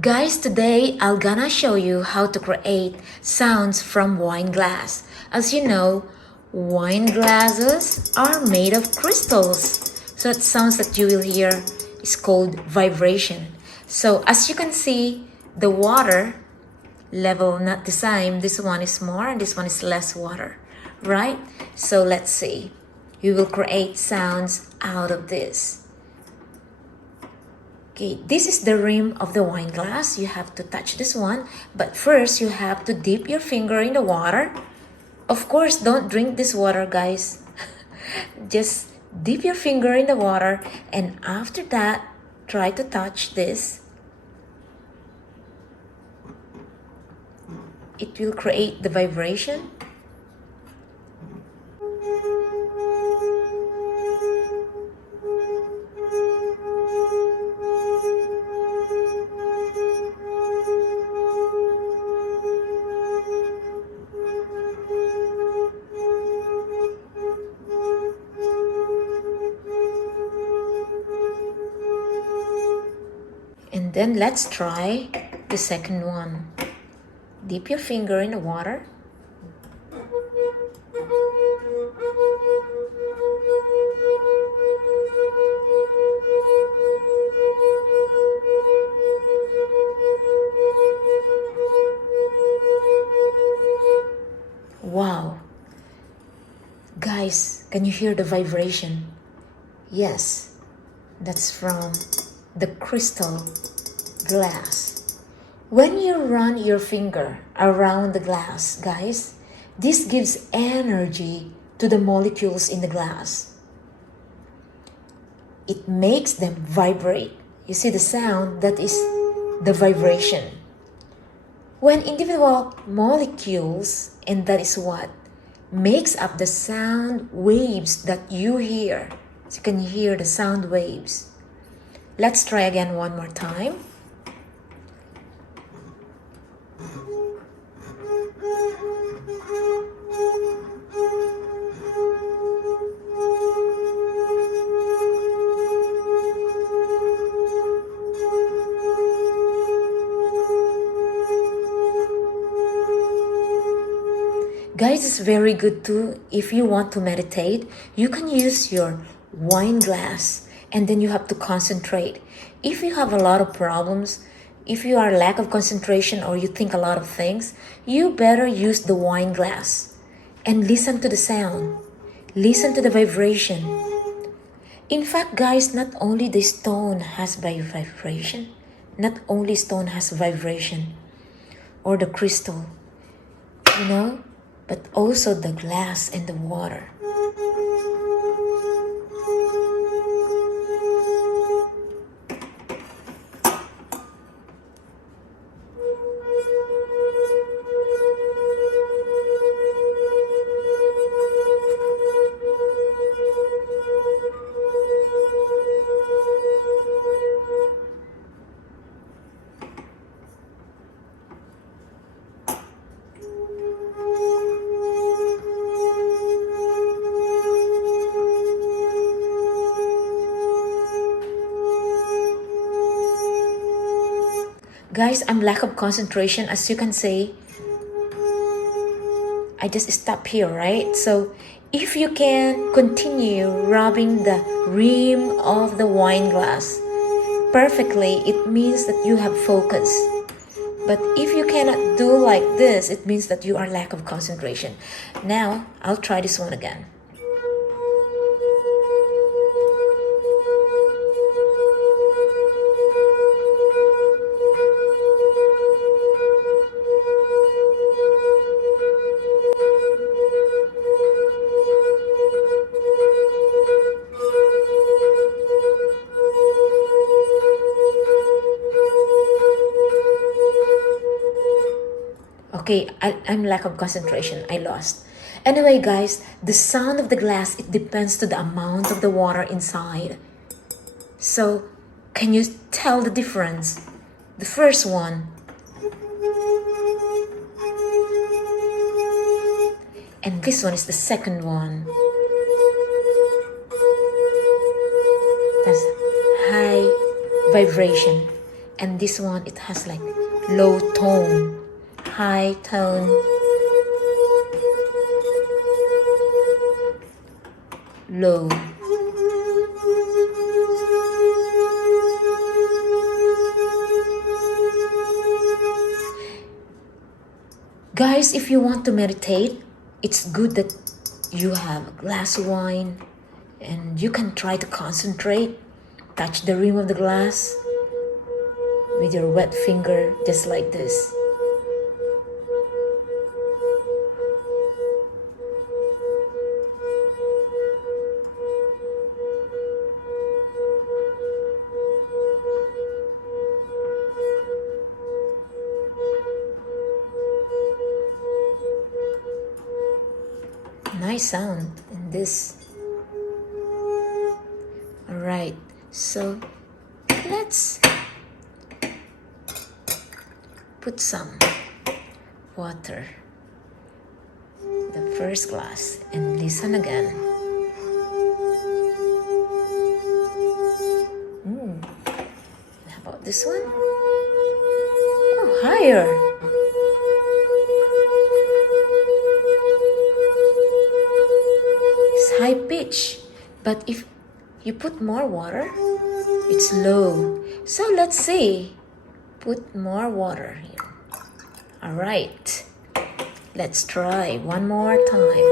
Guys, today I'm gonna show you how to create sounds from wine glass. As you know, wine glasses are made of crystals. So that sounds that you will hear is called vibration. So as you can see, the water level not the same. This one is more and this one is less water, right? So let's see. We will create sounds out of this. Okay, this is the rim of the wine glass. You have to touch this one, but first you have to dip your finger in the water. Of course, don't drink this water, guys. Just dip your finger in the water, and after that, try to touch this. It will create the vibration. And then let's try the second one. Dip your finger in the water. Wow. Guys, can you hear the vibration? Yes, that's from the crystal glass. When you run your finger around the glass, guys, this gives energy to the molecules in the glass. It makes them vibrate. You see the sound, that is the vibration. When individual molecules, and that is what makes up the sound waves that you hear. So you can hear the sound waves. Let's try again one more time. Guys, it's very good too. If you want to meditate, you can use your wine glass and then you have to concentrate. If you have a lot of problems, if you are lack of concentration or you think a lot of things, you better use the wine glass and listen to the sound. Listen to the vibration. In fact, guys, not only the stone has vibration, not only stone has vibration or the crystal, you know, but also the glass and the water. Guys, I'm lack of concentration. As you can see, I just stop here, right? So if you can continue rubbing the rim of the wine glass perfectly, it means that you have focus. But if you cannot do like this, it means that you are lack of concentration. Now, I'll try this one again. Okay, I'm lack of concentration. I lost. Anyway, guys, the sound of the glass, it depends to the amount of the water inside. So, can you tell the difference? The first one. And this one is the second one. That's high vibration. And this one, it has like low tone, high tone, low. Guys, if you want to meditate, it's good that you have a glass of wine and you can try to concentrate. Touch the rim of the glass with your wet finger, just like this. Nice sound in this. Alright, so let's put some water the first glass and listen again. How about this one? Oh, higher. It's high pitch, but if you put more water, it's low. So let's see. Put more water here. All right. Let's try one more time.